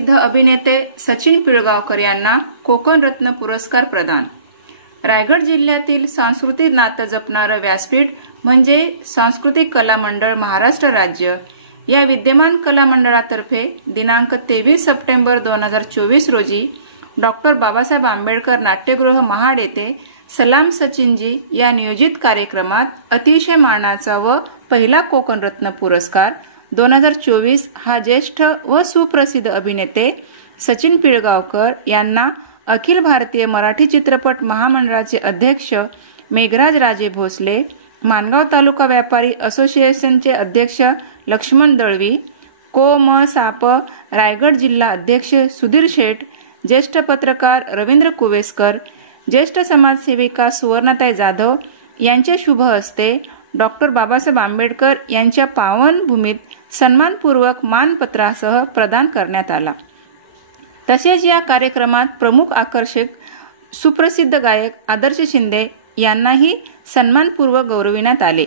सुप्रसिद्ध अभिनेते सचिन पिळगावकर यांना कोकण रत्न पुरस्कार प्रदान। रायगड जिल्ह्यातील सांस्कृतिक नातं जपणारं व्यासपीठ म्हणजे सांस्कृतिक कला मंडळ महाराष्ट्र राज्य या विद्यमान कला मंडळातर्फे दिनांक 23 सप्टेंबर 2024 रोजी डॉक्टर बाबासाहेब आंबेडकर नाट्यगृह महाड येथे सलाम सचिनजी या नियोजित कार्यक्रमात अतिशय मानाचा व पहिला कोकण रत्न पुरस्कार 2024 हा ज्येष्ठ व सुप्रसिद्ध अभिनेते सचिन पिळगावकर यांना अखिल भारतीय मराठी चित्रपट महामंडळाचे अध्यक्ष मेघराज राजे भोसले, मानगाव तालुका व्यापारी असोसिएशनचे अध्यक्ष लक्ष्मण दळवी, को म साप रायगड जिल्हा अध्यक्ष सुधीर शेठ, ज्येष्ठ पत्रकार रवींद्र कुवेसकर, ज्येष्ठ समाजसेविका सुवर्णाताई जाधव यांच्या शुभ हस्ते डॉक्टर बाबासाहेब आंबेडकर यांच्या पावन भूमीत सन्मानपूर्वक मानपत्रासह प्रदान करण्यात आला। तसेच या कार्यक्रमात प्रमुख आकर्षक सुप्रसिद्ध गायक आदर्श शिंदे यांनाही सन्मानपूर्वक गौरविण्यात आले।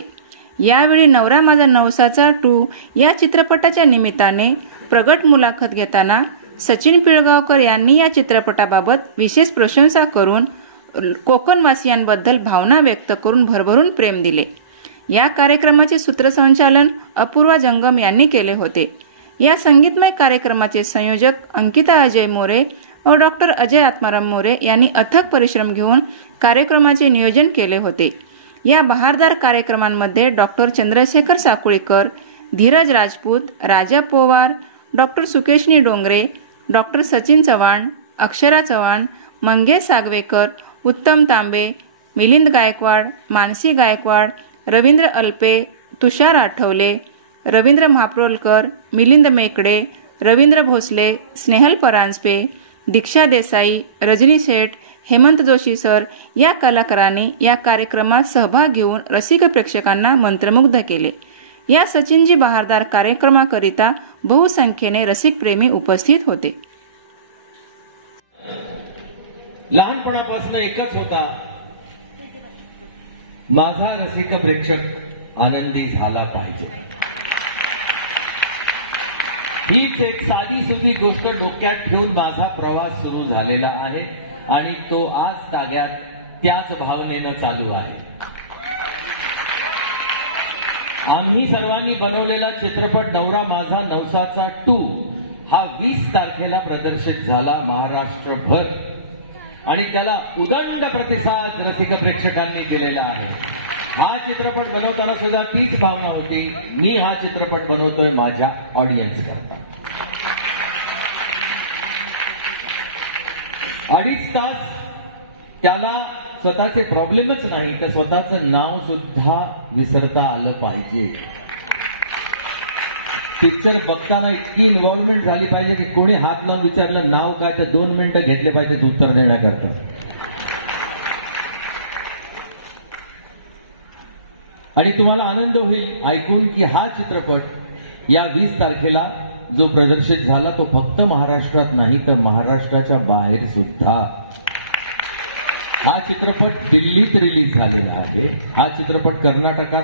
यावेळी नवरा माझा नवसाचा 2 या चित्रपटाच्या निमित्ताने प्रगट मुलाखत घेताना सचिन पिळगावकर यांनी या चित्रपटाबाबत विशेष प्रशंसा करून कोकणवासियांबद्दल भावना व्यक्त करून भरभरून प्रेम दिले। या कार्यक्रमाचे सूत्रसंचालन अपूर्वा जंगम यांनी केले होते। या संगीतमय कार्यक्रमाचे संयोजक अंकिता अजय मोरे व डॉक्टर अजय आत्माराम मोरे यांनी अथक परिश्रम घेऊन कार्यक्रमाचे नियोजन केले होते। या बहारदार कार्यक्रमांमध्ये डॉक्टर चंद्रशेखर साकुळीकर, धीरज राजपूत, राजा पोवार, डॉक्टर सुकेशनी डोंगरे, डॉक्टर सचिन चव्हाण, अक्षरा चव्हाण, मंगेश सागवेकर, उत्तम तांबे, मिलिंद गायकवाड, मानसी गायकवाड, रवींद्र अल्पे, तुषार आठवले, रवींद्र महाप्रोलकर, मिलिंद मेकडे, रवींद्र भोसले, स्नेहल परांजपे, दीक्षा देसाई, रजनी शेठ, हेमंत जोशी सर या कलाकारांनी या कार्यक्रमात सहभाग घेऊन रसिक प्रेक्षकांना मंत्रमुग्ध केले। या सचिनजी बहारदार कार्यक्रमाकरिता बहुसंख्येने रसिक प्रेमी उपस्थित होते। लहानपणापासून एकच होता, माझा रसिक प्रेक्षक आनंदी झाला पाहिजे। हीच एक साधी सुधी गोष्ट डोक्यात ठेवून माझा प्रवास सुरू झालेला आहे आणि तो आज ताग्यात त्याच भावनेनं चालू आहे। आम्ही सर्वांनी बनवलेला चित्रपट नवरा माझा नवसाचा 2 हा 20 तारखेला प्रदर्शित झाला महाराष्ट्रभर आणि त्याला उदंड प्रतिसाद रसिक प्रेक्षकांनी दिलेला आहे। हा चित्रपट बनवताना सुद्धा तीच भावना होती, मी हा चित्रपट बनवतोय माझ्या ऑडियन्स करता। 2.5 तास त्याला स्वतःचे प्रॉब्लेमच नाही तर स्वतःचं नाव सुद्धा विसरता आलं पाहिजे। पिक्चर बघताना इतकी इन्व्हॉल्वमेंट झाली पाहिजे की कोणी हात लावून विचारलं नाव काय तर 2 मिनिटं घेतले पाहिजेत उत्तर देण्याकरता। आणि तुम्हाला आनंद होईल ऐकून की हा चित्रपट या 20 तारखेला जो प्रदर्शित झाला तो फक्त महाराष्ट्रात नाही तर महाराष्ट्राच्या बाहेर सुद्धा। हा चित्रपट दिल्लीत रिलीज झालेला आहे। हा चित्रपट कर्नाटकात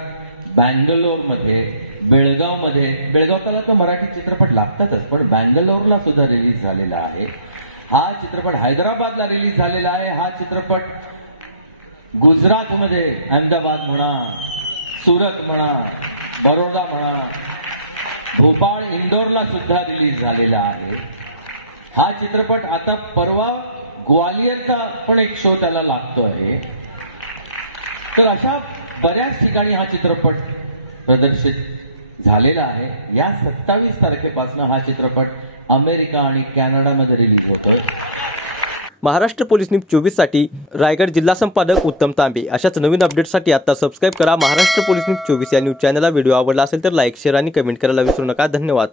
बँगलोरमध्ये, बेळगावमध्ये, बेळगाव त्याला तर मराठी चित्रपट लागतातच पण बँगलोरला सुद्धा रिलीज झालेला आहे। हा चित्रपट हैदराबादला रिलीज झालेला आहे। हा चित्रपट गुजरातमध्ये अहमदाबाद म्हणा, सुरत म्हणा, बरोडा म्हणा, भोपाळ, इंदोरला सुद्धा रिलीज झालेला आहे। हा चित्रपट आता परवा ग्वालियरचा पण एक शो त्याला लागतो आहे। तर अशा बऱ्याच ठिकाणी हा चित्रपट प्रदर्शित झालेला आहे। या 27 तारखेपासून हा चित्रपट अमेरिका आणि कॅनडामध्ये रिलीज होतोय। महाराष्ट्र पोलीस न्यूज 24 साठी रायगड जिल्हा संपादक उत्तम तांबे। अशाच नवीन अपडेट्ससाठी आता सबस्क्राइब करा महाराष्ट्र पोलीस न्यूज 24 या न्यूज चॅनलला। व्हिडिओ आवडला असेल तर लाईक, शेअर आणि कमेंट करायला विसरू नका। धन्यवाद।